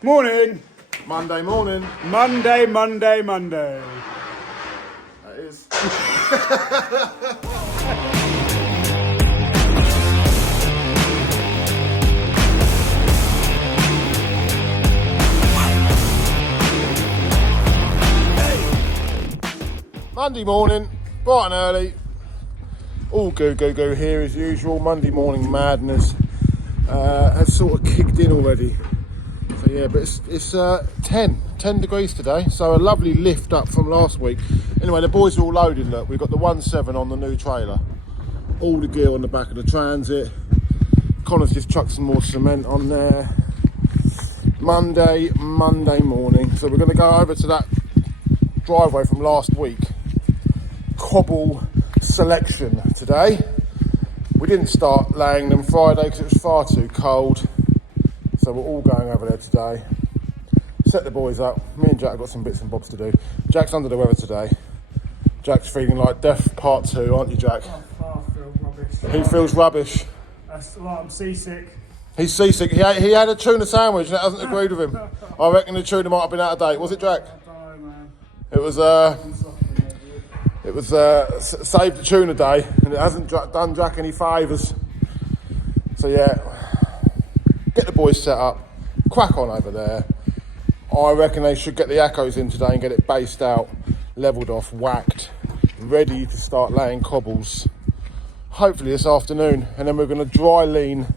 Morning. Monday morning. Monday. That is. Monday morning, bright and early. All go here as usual. Monday morning madness has sort of kicked in already. So yeah, but it's 10 degrees today, so a lovely lift up from last week. Anyway, the boys are all loaded. Look, we've got the 1.7 on the new trailer, all the gear on the back of the Transit. Connor's just chucked some more cement on there. Monday morning, so we're going to go over to that driveway from last week. Cobble selection today. We didn't start laying them Friday because it was far too cold, so we're all going over there today. Set the boys up. Me and Jack have got some bits and bobs to do. Jack's under the weather today. Jack's feeling like death part 2, aren't you, Jack? I feel rubbish. He feels rubbish. That's right, I'm seasick. He's seasick. He had a tuna sandwich and that hasn't agreed with him. I reckon the tuna might have been out of date. Was it, Jack? I don't know, man. It was Save the Tuna Day, and it hasn't done Jack any favours. So yeah, get the boys set up, crack on over there. I reckon they should get the Acos in today and get it based out, levelled off, whacked, ready to start laying cobbles. Hopefully this afternoon, and then we're going to dry lean,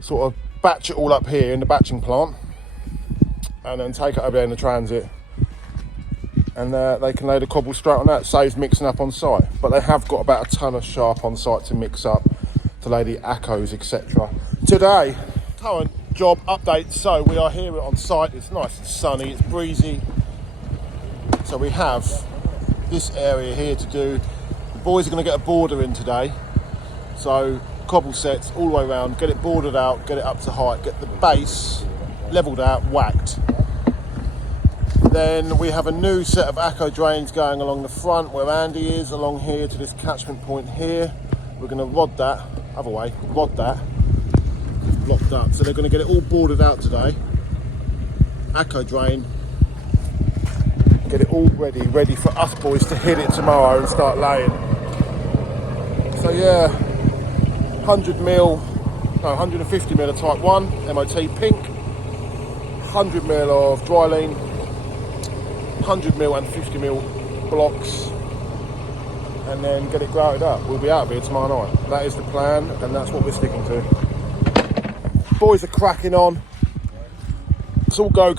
sort of batch it all up here in the batching plant, and then take it over there in the Transit. And they can lay the cobble straight on that. Saves mixing up on site, but they have got about a ton of sharp on site to mix up, to lay the Acos, etc. Today, current job update. So we are here on site. It's nice and sunny, it's breezy. So we have this area here to do. The boys are going to get a border in today, so cobble sets all the way around, get it bordered out, get it up to height, get the base levelled out, whacked. Then we have a new set of Acco drains going along the front where Andy is, along here to this catchment point here. We're going to rod that, blocked up. So they're going to get it all boarded out today. Acco drain, get it all ready for us boys to hit it tomorrow and start laying. So yeah, 150 mil of type 1, MOT pink, 100 mil of dry lean, 100 mil and 50 mil blocks, and then get it grouted up. We'll be out of here tomorrow night. That is the plan, and that's what we're sticking to. Boys are cracking on. It's all go.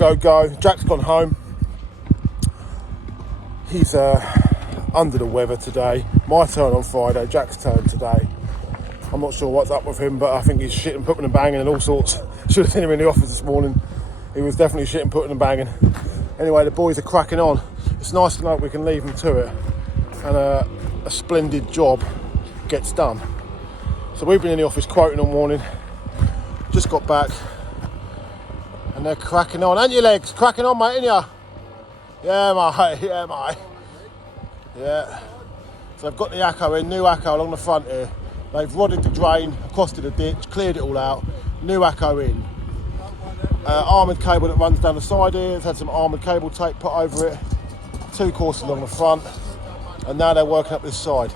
Jack's gone home. He's under the weather today. My turn on Friday, Jack's turn today. I'm not sure what's up with him, but I think he's shitting, putting and banging and all sorts. Should have seen him in the office this morning. He was definitely shitting, putting and banging. Anyway, the boys are cracking on. It's nice to know we can leave them to it, and a splendid job gets done. So we've been in the office quoting all morning. Just got back, and they're cracking on. Ain't your legs cracking on, mate? Ain't ya? Yeah, mate. Yeah. So I've got the Acco in, new Acco along the front here. They've rodded the drain, accosted the ditch, cleared it all out. New Acco in. Armoured cable that runs down the side here. It's had some armoured cable tape put over it. 2 courses along the front, and now they're working up this side.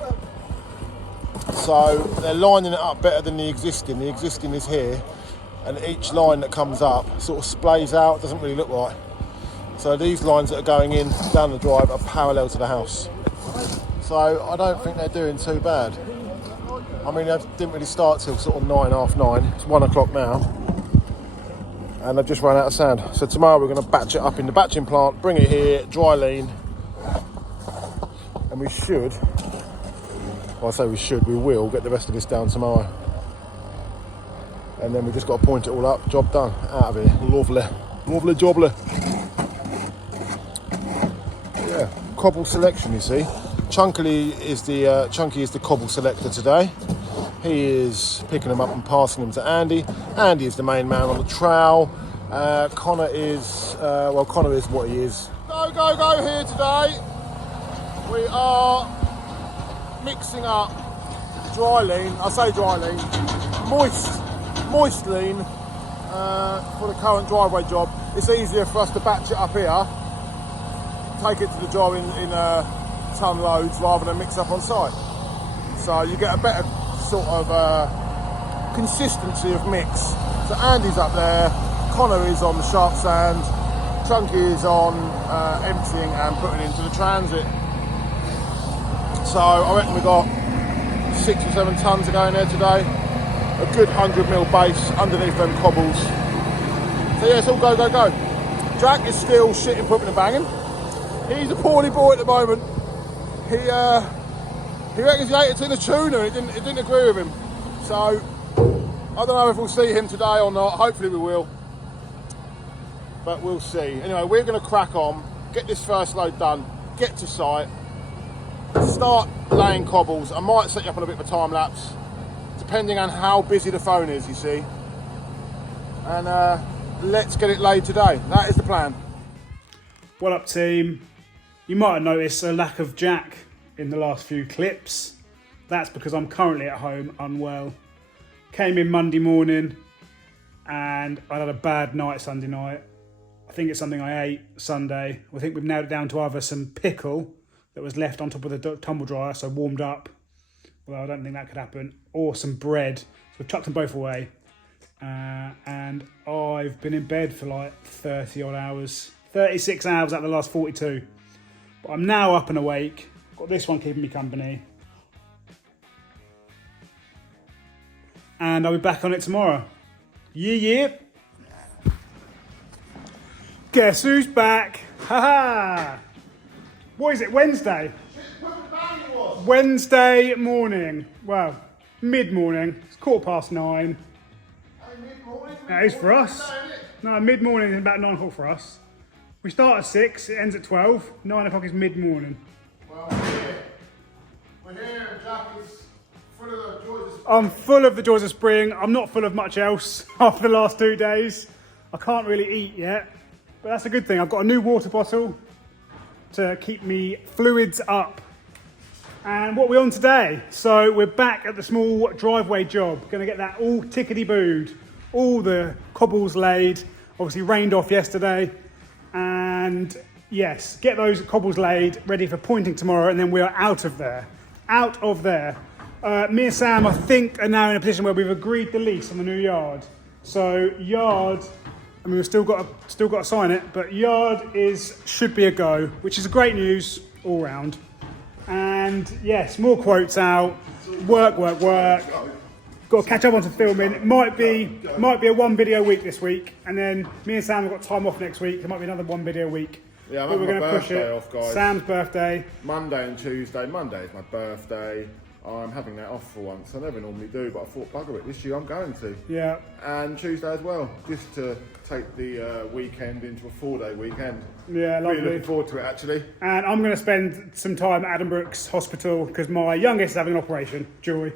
So they're lining it up better than the existing. The existing is here, and each line that comes up sort of splays out. Doesn't really look right. So these lines that are going in down the drive are parallel to the house. So I don't think they're doing too bad. I mean, they didn't really start till sort of 9:30. It's 1 o'clock now. And they've just run out of sand. So tomorrow we're going to batch it up in the batching plant, bring it here, dry lean, and we should, well I say we will get the rest of this down tomorrow. And then we've just got to point it all up, job done, out of here. Lovely jobbly. Yeah, cobble selection, you see. Chunky is the cobble selector today. He is picking them up and passing them to Andy. Andy is the main man on the trowel. Connor is what he is. Go here today. We are mixing up dry lean, I say dry lean, moist lean, for the current driveway job, it's easier for us to batch it up here, take it to the job in ton loads rather than mix up on site. So you get a better sort of consistency of mix. So Andy's up there, Connor is on the sharp sand, Chunky is on emptying and putting into the transit. So I reckon we got 6 or 7 tons to go in there today. A good 100mm base underneath them cobbles. So yeah, it's all go, go, go. Jack is still shitting, pumping and banging. He's a poorly boy at the moment. He reckons he ate a tin of tuna and it didn't agree with him. So I don't know if we'll see him today or not. Hopefully we will. But we'll see. Anyway, we're going to crack on, get this first load done, get to site, start laying cobbles. I might set you up on a bit of a time lapse, depending on how busy the phone is, you see. And let's get it laid today. That is the plan. What up, team? You might have noticed a lack of Jack in the last few clips. That's because I'm currently at home, unwell. Came in Monday morning and I had a bad night Sunday night. I think it's something I ate Sunday. I think we've nailed it down to either some pickle that was left on top of the tumble dryer, so warmed up. Well, I don't think that could happen. Or some bread. So we've chucked them both away. And I've been in bed for like 30 odd hours. 36 hours out of the last 42. But I'm now up and awake. Got this one keeping me company. And I'll be back on it tomorrow. Yeah. Guess who's back? Haha! What is it, Wednesday? Wednesday morning. Well, mid-morning. It's 9:15. That is for us. No, mid-morning is about 9 o'clock for us. We start at 6, it ends at 12. 9 o'clock is mid-morning. Well, we're here and Jack is full of the joys of spring. I'm full of the joys of spring. I'm not full of much else after the last 2 days. I can't really eat yet, but that's a good thing. I've got a new water bottle to keep me fluids up. And what are we on today? So we're back at the small driveway job. Gonna get that all tickety-booed. All the cobbles laid. Obviously rained off yesterday. And yes, get those cobbles laid, ready for pointing tomorrow, and then we are out of there. Out of there. Me and Sam, I think, are now in a position where we've agreed the lease on the new yard. So yard, I mean, we've still got to sign it, but yard should be a go, which is great news all round. And yes, more quotes out. Work. Got to catch up on some filming. It might be a 1 video week this week, and then me and Sam have got time off next week. There might be another 1 video week. Yeah, I'm having my birthday off, guys. Sam's birthday. Monday and Tuesday. Monday is my birthday. I'm having that off for once. I never normally do, but I thought, bugger it, this year I'm going to. Yeah. And Tuesday as well, just to take the weekend into a 4-day weekend. Yeah, lovely. Really looking forward to it, actually. And I'm going to spend some time at Adam Brooks Hospital because my youngest is having an operation. Joy.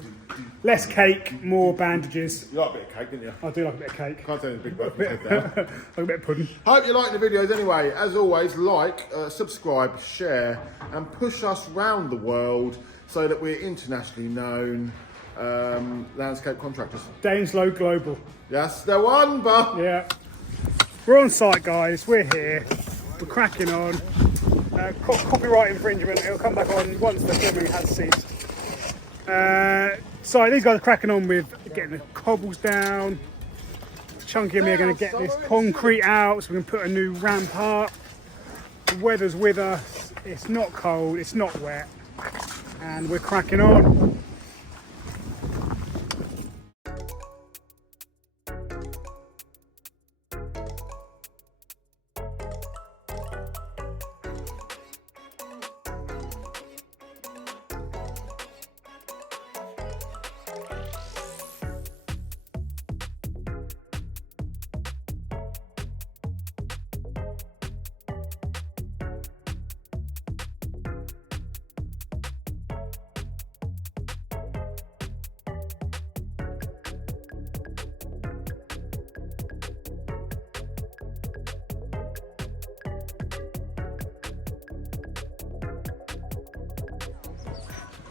Less cake, more bandages. You like a bit of cake, didn't you? I do like a bit of cake. Can't tell you the big birthday head down. Like a bit of pudding. Hope you like the videos anyway. As always, like, subscribe, share, and push us round the world so that we're internationally known landscape contractors. Daines-Lowe Global. Yes, the one, but Yeah. We're on site, guys. We're here. We're cracking on. Copyright infringement. It'll come back on once the filming has ceased. So these guys are cracking on with getting the cobbles down. Chunky and me are going to get this concrete out so we can put a new ramp up. The weather's with us. It's not cold. It's not wet. And we're cracking on.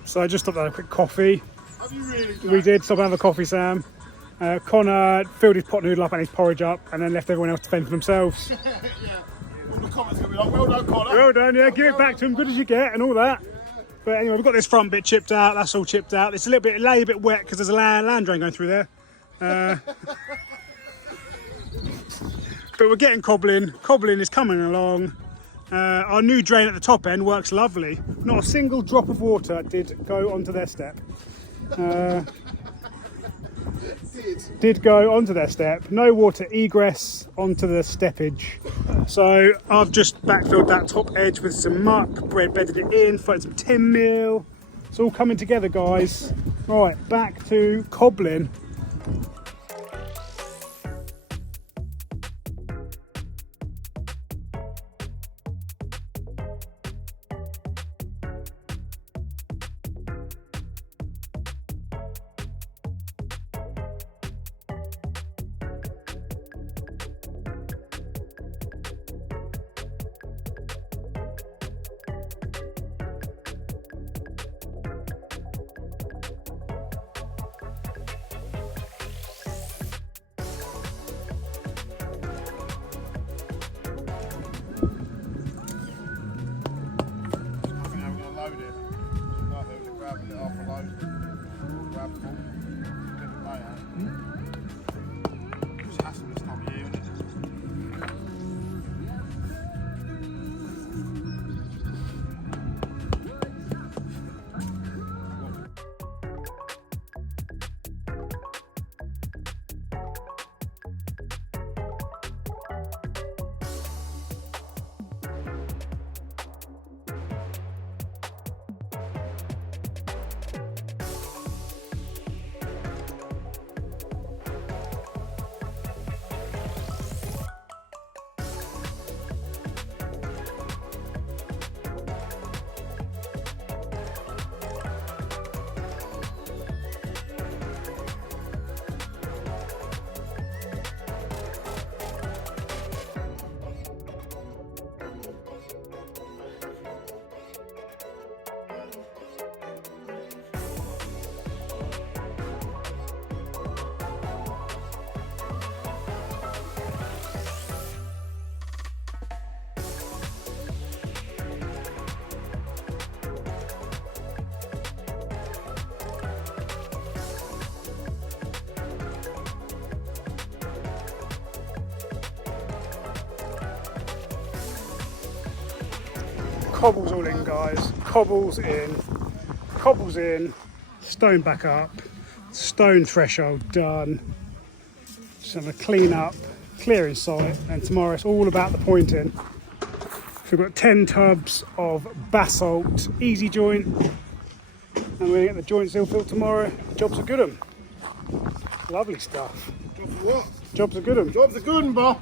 So I just stopped to have a quick coffee. have you really? We did stop and have a coffee, Sam. Connor filled his pot noodle up and his porridge up, and then left everyone else to fend for themselves. Yeah. All the comments gonna be like, well done, Connor. Well done, yeah, give it back to him, good as you get, and all that. But anyway, we've got this front bit chipped out, that's all chipped out. It's a little bit lay, a bit wet because there's a land drain going through there. But we're getting cobbling. Cobbling is coming along. Our new drain at the top end works lovely. Not a single drop of water did go onto their step. Did go onto their step. No water egress onto the steppage. So I've just backfilled that top edge with some muck, bedded it in, thrown some tin meal. It's all coming together, guys. Right, back to cobbling. Cobbles all in, guys. Cobbles in, stone back up, stone threshold done. Just have a clean up, clear in sight, and tomorrow it's all about the pointing. So we've got 10 tubs of basalt easy joint, and we're gonna get the joints all filled tomorrow. Jobs are good 'em. Lovely stuff. Jobs are what? Jobs are good 'em. Jobs are good, Bob.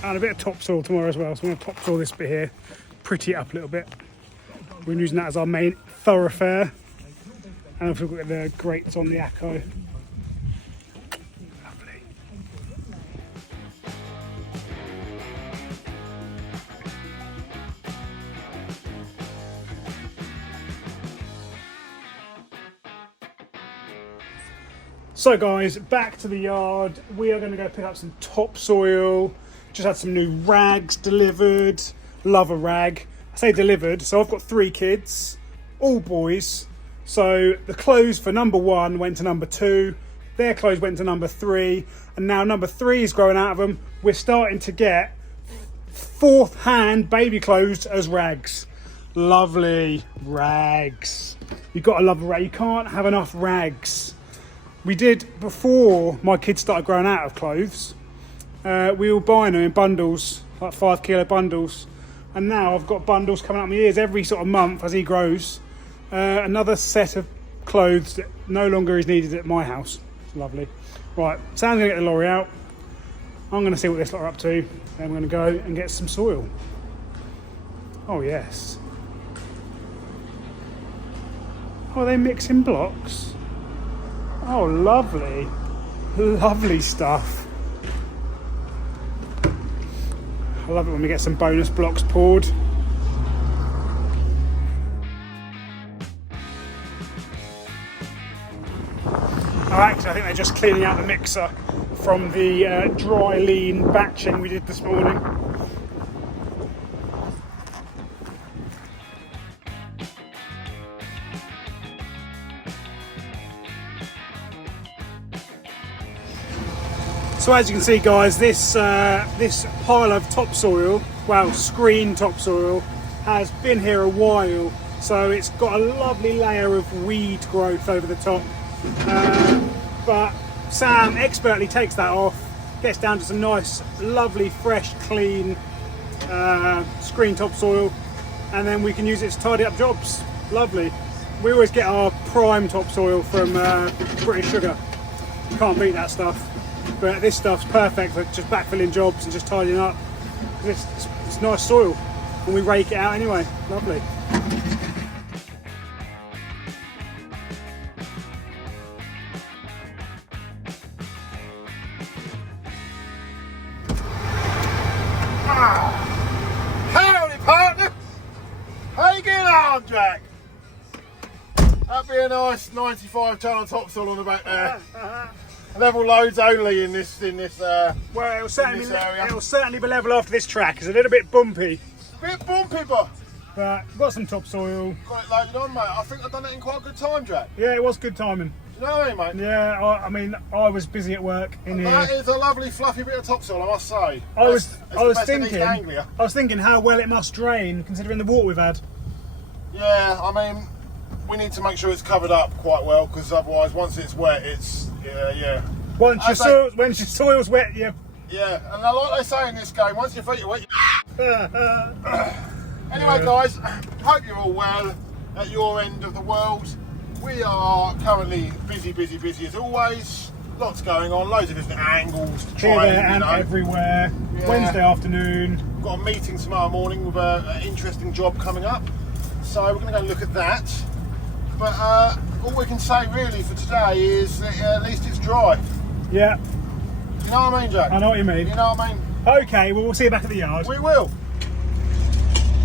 And a bit of topsoil tomorrow as well, so we're going to topsoil this bit here, pretty it up a little bit. We're using that as our main thoroughfare. And we've got the grates on the Acco. Lovely. So guys, back to the yard. We are going to go pick up some topsoil. Just had some new rags delivered. Love a rag. I say delivered, so I've got 3 kids, all boys. So the clothes for number 1 went to number 2. Their clothes went to number 3. And now number 3 is growing out of them. We're starting to get 4th hand baby clothes as rags. Lovely rags. You've got to love a rag. You can't have enough rags. We did, before my kids started growing out of clothes, we were buying them in bundles, like 5 kilo bundles. And now I've got bundles coming out my ears every sort of month as he grows. Another set of clothes that no longer is needed at my house. It's lovely. Right, Sam's going to get the lorry out. I'm going to see what this lot are up to. Then I'm going to go and get some soil. Oh yes. Oh, are they mixing blocks? Oh, lovely. Lovely stuff. I love it when we get some bonus blocks poured. Oh, actually, I think they're just cleaning out the mixer from the dry lean batching we did this morning. So as you can see, guys, this pile of topsoil, well, screen topsoil, has been here a while. So it's got a lovely layer of weed growth over the top. But Sam expertly takes that off, gets down to some nice, lovely, fresh, clean screen topsoil, and then we can use it to tidy up jobs. Lovely. We always get our prime topsoil from British Sugar. You can't beat that stuff. But this stuff's perfect for just backfilling jobs and just tidying up. It's nice soil, and we rake it out anyway. Lovely. Howdy, partner! How you getting on, Jack? That'd be a nice 95 tonne of topsoil on the back there. Level loads only in this Well, it'll certainly, area. it'll certainly be level after this track. It's a little bit bumpy, Bit bumpy, but but got some topsoil. got it loaded on, mate. I think I've done it in quite a good time, Jack. Yeah, it was good timing. Do you know what I mean, mate? Yeah, I mean, I was busy at work in here. That is a lovely fluffy bit of topsoil, I must say. I was thinking. how well it must drain considering the water we've had. Yeah, I mean, we need to make sure it's covered up quite well, because otherwise, once it's wet, it's yeah. Once your soil's wet, Yeah, and like they say in this game, once your feet are wet. Anyway, guys, hope you're all well at your end of the world. We are currently busy as always. Lots going on, loads of different angles to here, try there, and everywhere. Yeah. Wednesday afternoon. We've got a meeting tomorrow morning with an interesting job coming up, so we're going to go look at that. But all we can say really for today is that at least it's dry. Yeah, You know what I mean, Jack? I know what you mean. You know what I mean? Okay, well, we'll see you back at the yard. We will.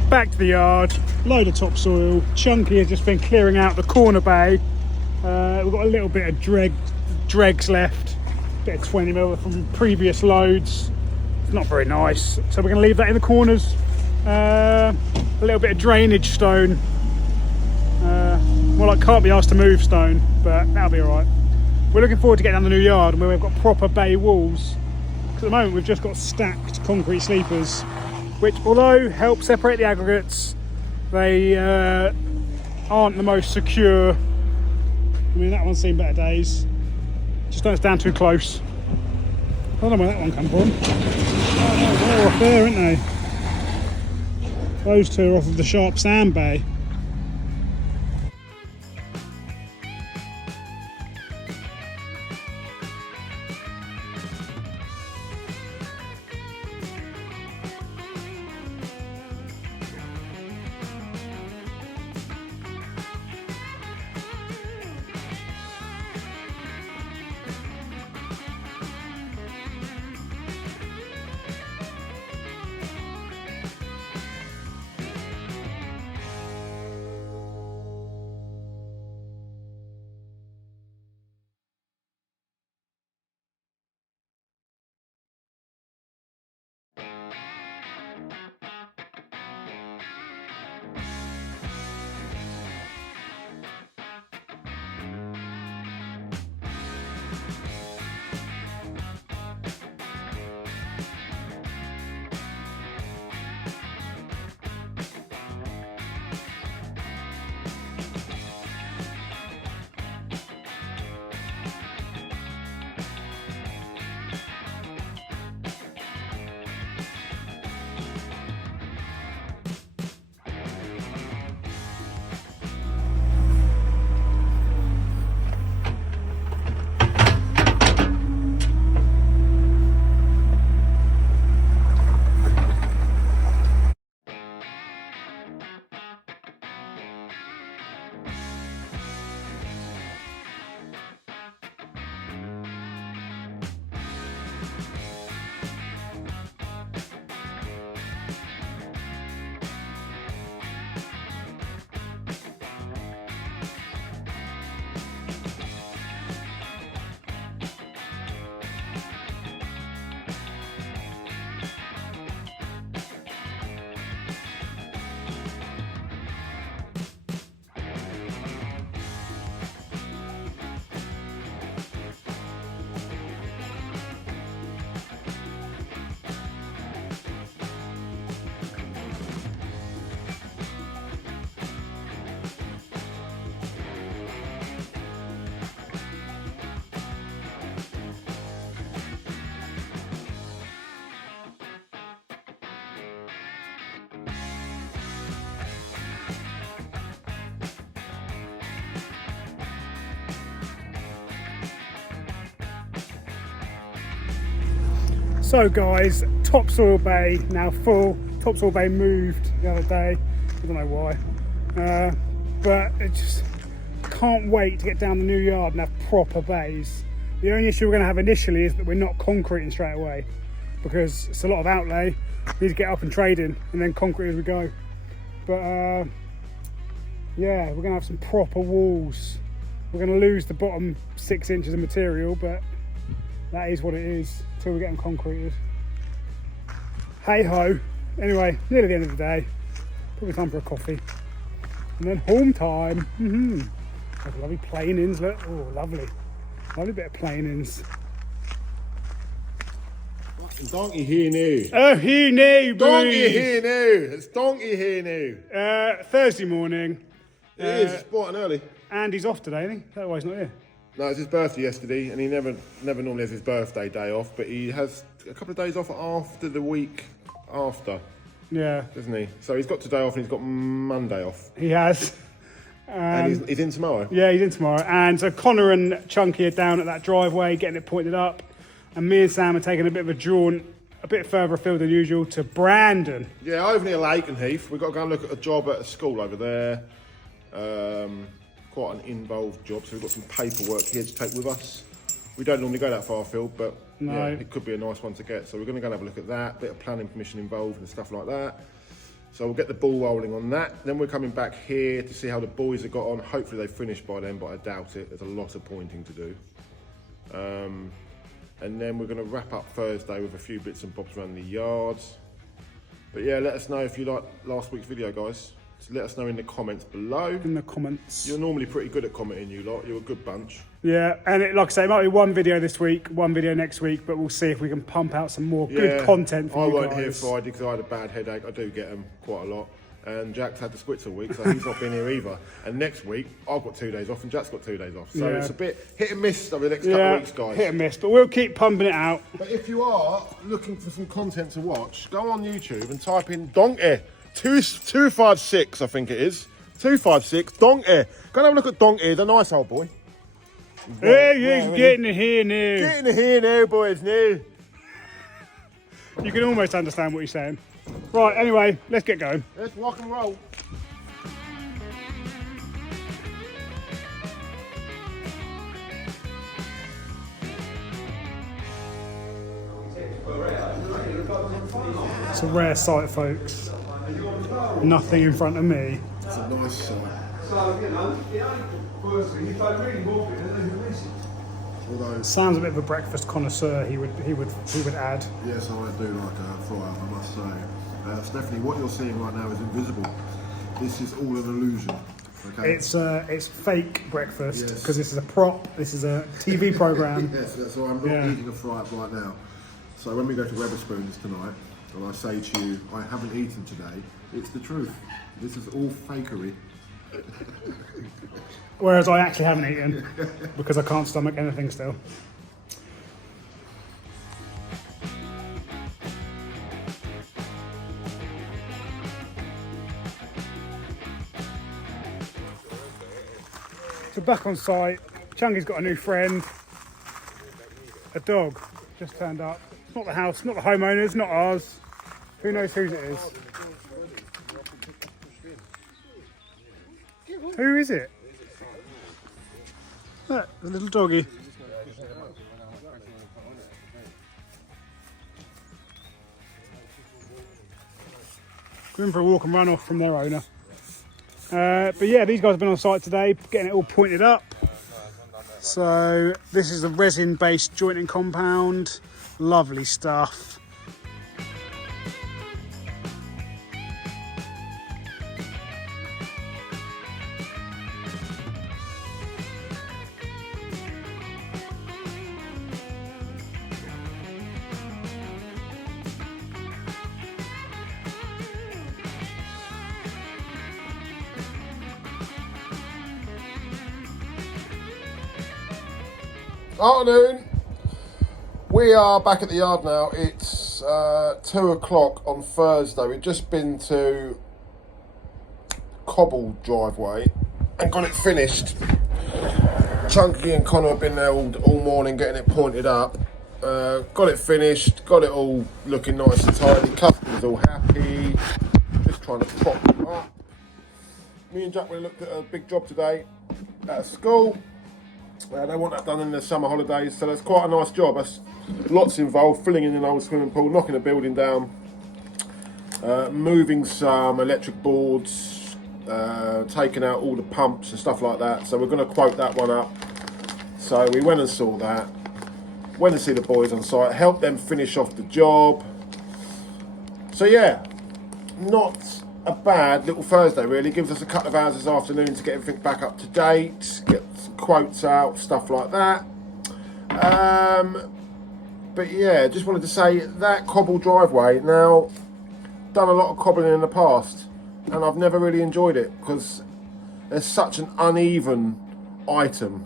Back to the yard, load of topsoil. Chunky has just been clearing out the corner bay. We've got a little bit of dregs left, bit of 20mm from previous loads. It's not very nice, so we're going to leave that in the corners. A little bit of drainage stone, more like can't be asked to move stone, but that'll be all right. We're looking forward to getting down the new yard where we've got proper bay walls. Because at the moment we've just got stacked concrete sleepers, which although help separate the aggregates, they aren't the most secure. I mean, that one's seen better days. Just don't stand too close. I don't know where that one come from. Oh, no, they're off there, aren't they? Those two are off of the Sharp Sand Bay. So guys, Topsoil Bay now full. Topsoil Bay moved the other day, I don't know why, but it just can't wait to get down the new yard and have proper bays. The only issue we're going to have initially is that we're not concreting straight away, because it's a lot of outlay. We need to get up and trading and then concrete as we go. But yeah, we're going to have some proper walls. We're going to lose the bottom 6 inches of material, but that is what it is until we get them concreted. Hey ho. Anyway, nearly the end of the day. Probably time for a coffee. And then home time. Like lovely planings, look. Oh, lovely. Lovely bit of planings. Donkey here now. Oh, here now, boys. Donkey here now. It's donkey here now. Thursday morning. It is. It's bright and early. Andy's off today, isn't he? Otherwise not here. No, it's his birthday yesterday, and he never normally has his birthday day off, but he has a couple of days off after the week after, Yeah, doesn't he? So he's got today off, and he's got Monday off, he has. and he's in tomorrow. Yeah, he's in tomorrow. And so Connor and Chunky are down at that driveway, getting it pointed up. And me and Sam are taking a bit of a jaunt, a bit further afield than usual, to Brandon. Yeah, over near Lakenheath. We've got to go and look at a job at a school over there. Quite an involved job, so we've got some paperwork here to take with us. We don't normally go that far afield, but No. yeah, it could be a nice one to get. So we're going to go and have a look at that, bit of planning permission involved and stuff like that. So we'll get the ball rolling on that. Then we're coming back here to see how the boys have got on. Hopefully they've finished by then, but I doubt it. There's a lot of pointing to do. And then we're going to wrap up Thursday with a few bits and bobs around the yards. But yeah, let us know if you like last week's video, guys. So let us know in the comments below. In the comments. You're normally pretty good at commenting, you lot. You're a good bunch. Yeah, and like I say, it might be one video this week, one video next week, but we'll see if we can pump out some more good content for I you weren't guys. here Friday because I had a bad headache. I do get them quite a lot. And Jack's had the squits all week, so he's not been here either. And next week, I've got 2 days off and Jack's got 2 days off. So Yeah. it's a bit hit and miss over the next couple of weeks, guys. hit and miss, but we'll keep pumping it out. But if you are looking for some content to watch, go on YouTube and type in Donkey 256, I think it is. 256 Donkey. Go and have a look at Donkey, the nice old boy. Hey, you're getting here now. Get in here now, boys, now. You can almost understand what he's saying. Right, anyway, let's get going. Let's rock and roll. It's a rare sight, folks. Nothing in front of me. It's a nice sight. So, you know, firstly, if they really want it, then they release it. Although, Sounds a bit of a breakfast connoisseur, he would add. yes, I do like a fry-up, I must say. Stephanie, what you're seeing right now is invisible. This is all an illusion. Okay? It's fake breakfast Yes. because this is a prop. This is a TV program. Yes, that's why I'm not Yeah. eating a fry-up right now. So when we go to Wetherspoons tonight, and I say to you, I haven't eaten today, it's the truth. This is all fakery. Whereas I actually haven't eaten because I can't stomach anything still. So back on site, Chungy's got a new friend. A dog just turned up. It's not the house, not the homeowners, not ours. Who knows whose it is? Who is it? Look, the little doggy. Going for a walk and run off from their owner. But yeah, these guys have been on site today, getting it all pointed up. So this is the resin-based jointing compound. Lovely stuff. Afternoon. We are back at the yard now. It's 2 o'clock on Thursday. We've just been to Cobbled driveway and got it finished. Chunky and Connor have been there all morning getting it pointed up. Got it finished, got it all looking nice and tidy. Customers all happy. Just trying to prop them up. Me and Jack we looked at a big job today at a school. They want that done in the summer holidays, so that's quite a nice job. That's lots involved, filling in an old swimming pool, knocking a building down, moving some electric boards, taking out all the pumps and stuff like that. So we're going to quote that one up. So we went and saw that, went and see the boys on site, helped them finish off the job. So yeah, not a bad little Thursday really. Gives us a couple of hours this afternoon to get everything back up to date, get some quotes out, stuff like that. But yeah, just wanted to say that cobbled driveway, now done a lot of cobbling in the past and I've never really enjoyed it because there's such an uneven item.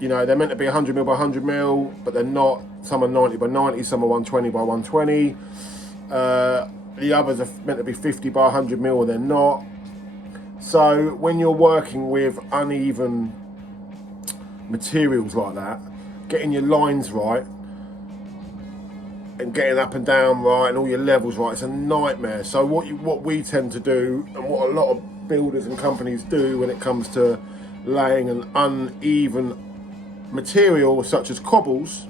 You know, they're meant to be 100 mil by 100 mil, but they're not. Some are 90 by 90, some are 120 by 120. The others are meant to be 50 by 100 mil, and they're not. So when you're working with uneven materials like that, getting your lines right and getting up and down right and all your levels right, it's a nightmare. So what we tend to do, and what a lot of builders and companies do when it comes to laying an uneven material such as cobbles,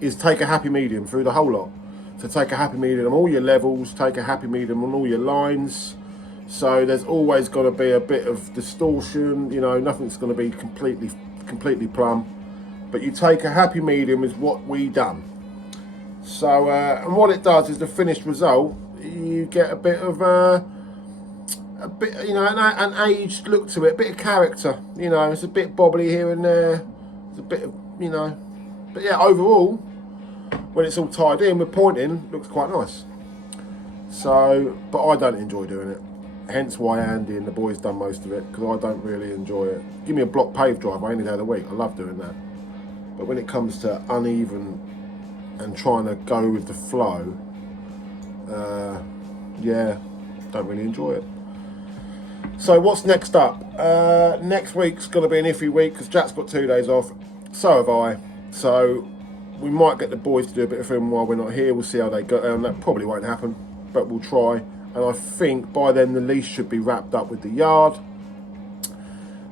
is take a happy medium through the whole lot. So take a happy medium on all your levels, take a happy medium on all your lines. So there's always got to be a bit of distortion, you know, nothing's going to be completely plumb. But you take a happy medium is what we done. So, and what it does is the finished result, you get a bit of you know, an aged look to it, a bit of character, you know, it's a bit bobbly here and there, it's a bit of, you know, but yeah, overall, when it's all tied in with pointing, looks quite nice. So, but I don't enjoy doing it. Hence why Andy and the boys done most of it, because I don't really enjoy it. Give me a block paved driveway any day of the week, I love doing that. But when it comes to uneven and trying to go with the flow, yeah, don't really enjoy it. So what's next up? Next week's going to be an iffy week because Jack's got 2 days off, so have I. So we might get the boys to do a bit of filming while we're not here. We'll see how they go. That probably won't happen, but we'll try. And I think by then the lease should be wrapped up with the yard.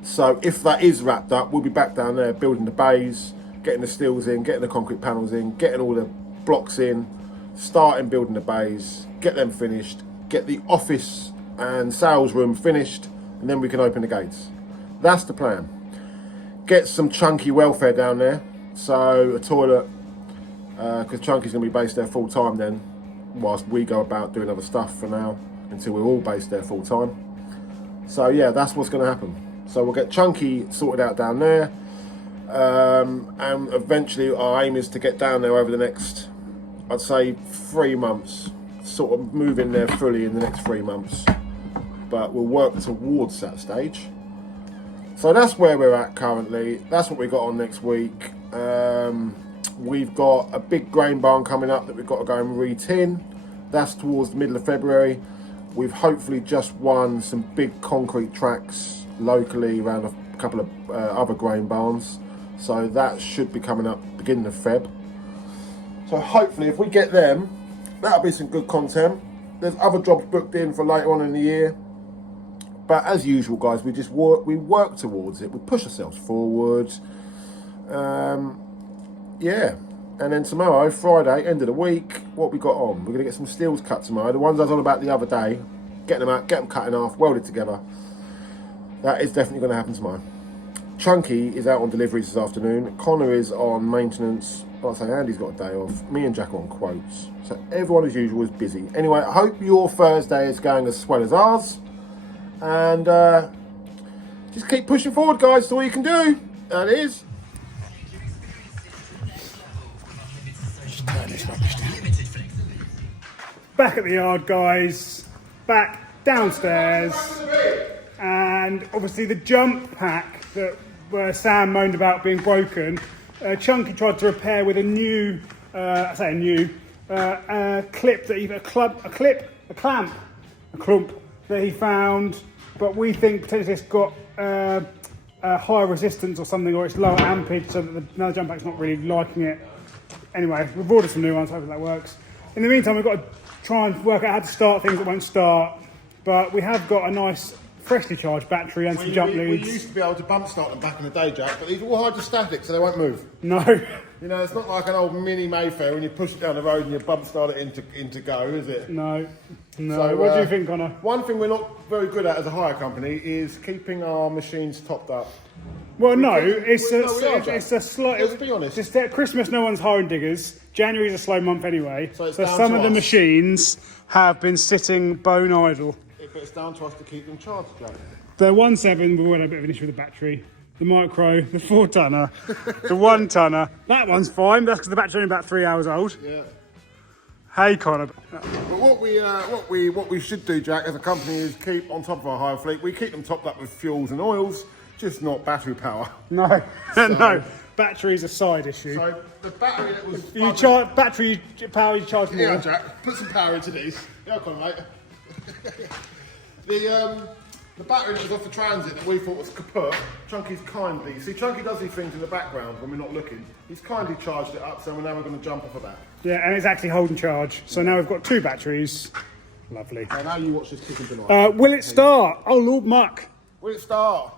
So if that is wrapped up, we'll be back down there building the bays, getting the steels in, getting the concrete panels in, getting all the blocks in, starting building the bays, get them finished, get the office and sales room finished, and then we can open the gates. That's the plan. Get some chunky welfare down there, so a toilet, because Chunky's going to be based there full time then, whilst we go about doing other stuff for now, until we're all based there full time. So yeah, that's what's going to happen. So we'll get Chunky sorted out down there, and eventually our aim is to get down there over the next, I'd say 3 months, sort of move in there fully in the next 3 months, but we'll work towards that stage. So that's where we're at currently. That's what we got on next week. We've got a big grain barn coming up that we've got to go and re-tin. That's towards the middle of February. We've hopefully just won some big concrete tracks locally around a couple of other grain barns. So that should be coming up beginning of Feb. So hopefully if we get them, that'll be some good content. There's other jobs booked in for later on in the year. But as usual, guys, we just work towards it. We push ourselves forward. Yeah. And then tomorrow, Friday, end of the week, what we got on? We're going to get some steels cut tomorrow. The ones I was on about the other day. Getting them out, get them cut in half, welded together. That is definitely going to happen tomorrow. Chunky is out on deliveries this afternoon. Connor is on maintenance. Like I say, Andy's got a day off. Me and Jack are on quotes. So everyone, as usual, is busy. Anyway, I hope your Thursday is going as swell as ours. And just keep pushing forward, guys. That's all you can do. That is. Back at the yard, guys. Back downstairs. And obviously the jump pack that Sam moaned about being broken, Chunky tried to repair with a new, clip that a clump that he found, but we think potentially it's got a higher resistance or something, or it's lower ampage, so that another jump pack's not really liking it. anyway, we've ordered some new ones, hopefully that works. In the meantime, we've got to try and work out how to start things that won't start, but we have got a nice freshly charged battery and some jump we leads. used to be able to bump start them back in the day, Jack, but these are all hydrostatic, so they won't move. No. You know, it's not like an old mini Mayfair when you push it down the road and you bump start it into go, is it? No. So, What do you think, Connor? One thing we're not very good at as a hire company is keeping our machines topped up. Well, no, we are, Jack. it's a slight. Let's be honest. It's at Christmas, no one's hiring diggers. January's a slow month anyway, So it's so down some to of the us. machines have been sitting bone idle. But it's down to us to keep them charged, Jack. The 1.7, we had a bit of an issue with the battery. The micro, the 4-tonner, the 1-tonner. That one's fine. That's because the battery's only about 3 hours old. Yeah. Hey, Connor. But what we should do, Jack, as a company is keep on top of our hire fleet. We keep them topped up with fuels and oils, just not battery power. No, no. Battery's a side issue. So the battery that was... You charge battery power. You charge more. Yeah, Jack. Put some power into these. Yeah, come on, mate. The battery that was off the transit that we thought was kaput, Chunky's kindly... See, Chunky does these things in the background when we're not looking. He's kindly charged it up, so now we're going to jump off of that. Yeah, and it's actually holding charge. So now we've got 2 batteries. Lovely. So now you watch this kicking tonight. Will it start? Oh, Lord Muck. Will it start?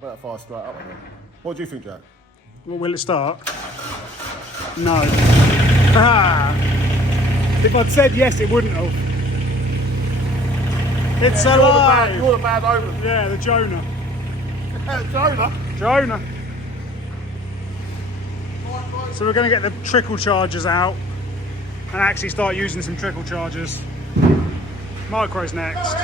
Better fire straight up, I think. What do you think, Jack? Well, will it start? No. Ah. If I'd said yes, it wouldn't have. It's alive. You're the bad omen. Yeah, the Jonah. Jonah? Jonah. So we're going to get the trickle chargers out and actually start using some trickle chargers. Micro's next.